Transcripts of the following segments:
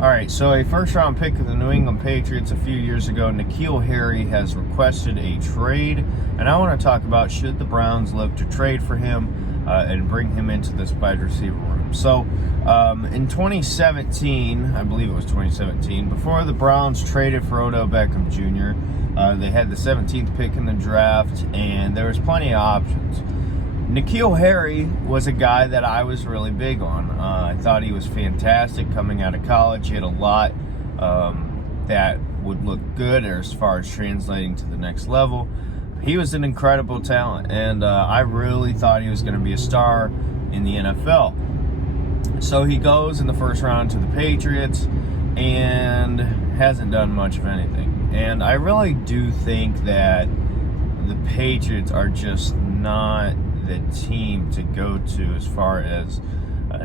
All right, so a first-round pick of the New England Patriots a few years ago, Nikhil Harry, has requested a trade, and I want to talk about should the Browns look to trade for him and bring him into this wide receiver room. So in 2017, I believe it was 2017, before the Browns traded for Odell Beckham Jr., they had the 17th pick in the draft, and there was plenty of options. Nikhil Harry was a guy that I was really big on. I thought he was fantastic coming out of college. He had a lot that would look good as far as translating to the next level. He was an incredible talent, and I really thought he was going to be a star in the NFL. So he goes in the first round to the Patriots and hasn't done much of anything. And I really do think that the Patriots are just not the team to go to as far as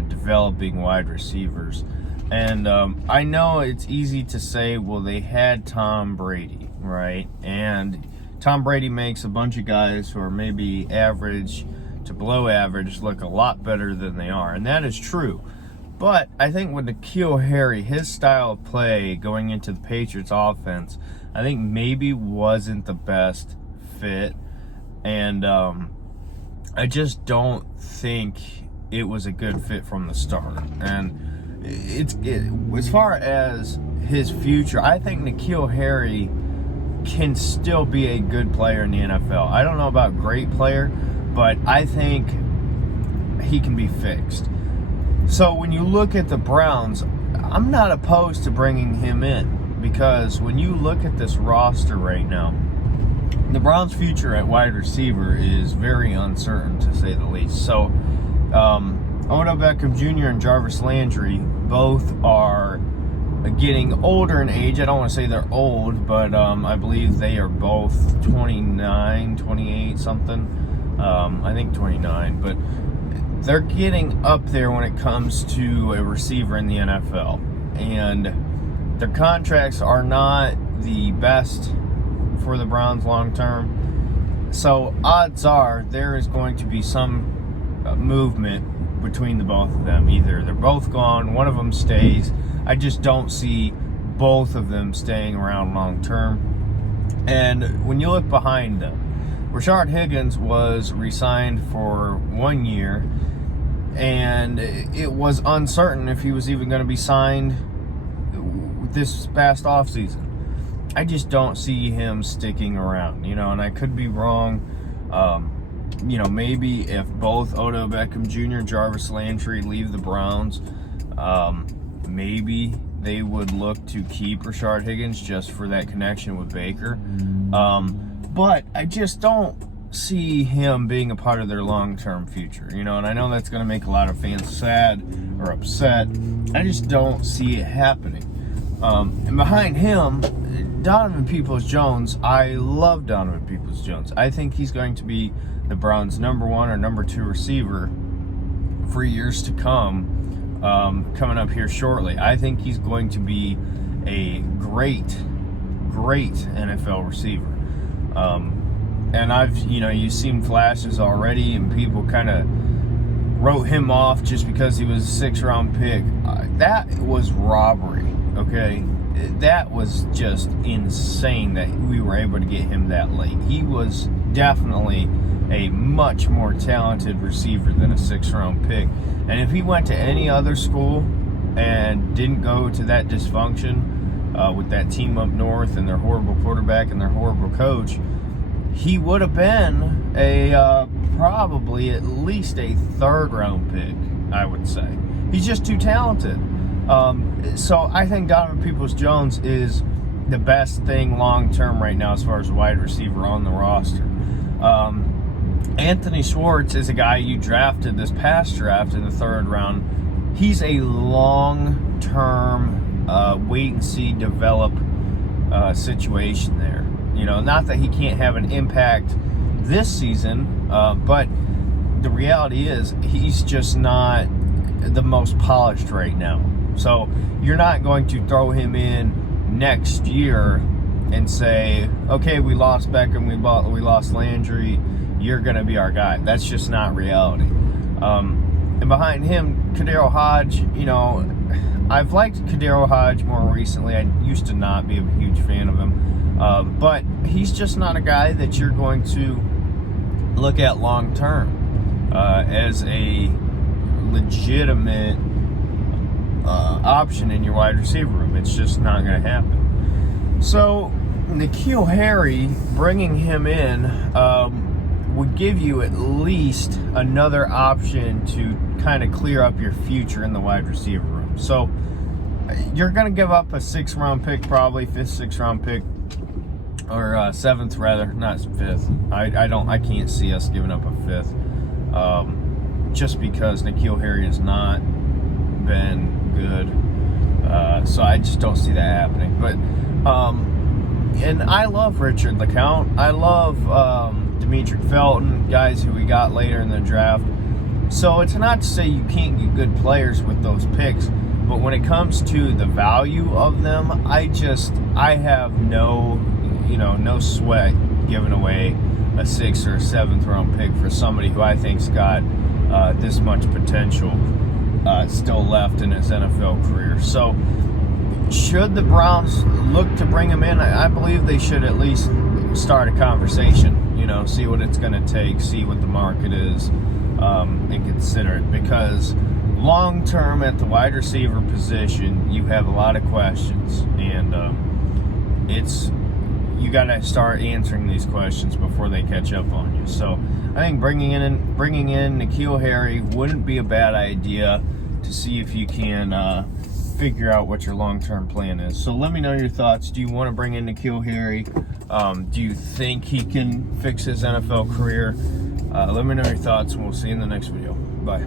developing wide receivers. And I know it's easy to say, well, they had Tom Brady, right? And Tom Brady makes a bunch of guys who are maybe average to below average look a lot better than they are, and that is true. But I think with Nikhil Harry, his style of play going into the Patriots offense, I think maybe wasn't the best fit. And I just don't think it was a good fit from the start. And as far as his future, I think Nikhil Harry can still be a good player in the NFL. I don't know about great player, but I think he can be fixed. So when you look at the Browns, I'm not opposed to bringing him in, because when you look at this roster right now, the Browns' future at wide receiver is very uncertain, to say the least. So, Odell Beckham Jr. and Jarvis Landry both are getting older in age. I don't want to say they're old, but I believe they are both 29, 28, something. I think 29, but they're getting up there when it comes to a receiver in the NFL. And their contracts are not the best for the Browns long term. So odds are there is going to be some movement between the both of them. Either they're both gone, one of them stays. I just don't see both of them staying around long term. And when you look behind them, Rashard Higgins was re-signed for 1 year, and it was uncertain if he was even going to be signed this past offseason. I just don't see him sticking around, and I could be wrong. Maybe if both Odell Beckham Jr. and Jarvis Landry leave the Browns, maybe they would look to keep Rashard Higgins just for that connection with Baker. But I just don't see him being a part of their long-term future, and I know that's going to make a lot of fans sad or upset. I just don't see it happening. And behind him, Donovan Peoples-Jones. I love Donovan Peoples-Jones. I think he's going to be the Browns' number 1 or number 2 receiver for years to come, coming up here shortly. I think he's going to be a great NFL receiver. And you've seen flashes already, and people kind of wrote him off just because he was a 6th-round pick. That was robbery, okay? That was just insane that we were able to get him that late. He was definitely a much more talented receiver than a 6th-round pick. And if he went to any other school and didn't go to that dysfunction with that team up north and their horrible quarterback and their horrible coach, he would have been probably at least a 3rd-round pick, I would say. He's just too talented. So I think Donovan Peoples-Jones is the best thing long-term right now as far as wide receiver on the roster. Anthony Schwartz is a guy you drafted this past draft in the 3rd round. He's a long-term wait-and-see, develop situation there. Not that he can't have an impact this season, but the reality is he's just not the most polished right now. So you're not going to throw him in next year and say, okay, we lost Beckham, we lost Landry, you're going to be our guy. That's just not reality. And behind him, Kadarius Hodge, I've liked Kadero Hodge more recently. I used to not be a huge fan of him, but he's just not a guy that you're going to look at long term as a legitimate option in your wide receiver room. It's just not going to happen. So Nikhil Harry, bringing him in would give you at least another option to kind of clear up your future in the wide receiver room. So you're going to give up a 6th round pick, probably 5th, 6th round pick, or 7th rather, not 5th. I can't see us giving up a 5th, just because Nikhil Harry has not been good. So I just don't see that happening. But and I love Richard LeCount. I love Demetric Felton, guys who we got later in the draft. So it's not to say you can't get good players with those picks, but when it comes to the value of them, I have no sweat giving away a 6th or 7th round pick for somebody who I think's got this much potential still left in his NFL career. So should the Browns look to bring him in, I believe they should at least start a conversation, see what it's going to take, see what the market is, and consider it. Because long term at the wide receiver position, you have a lot of questions, and you got to start answering these questions before they catch up on you. So I think bringing in Nikhil Harry wouldn't be a bad idea to see if you can figure out what your long-term plan is. So let me know your thoughts. Do you want to bring in Nikhil Harry? Do you think he can fix his NFL career? Let me know your thoughts, and we'll see you in the next video. Bye.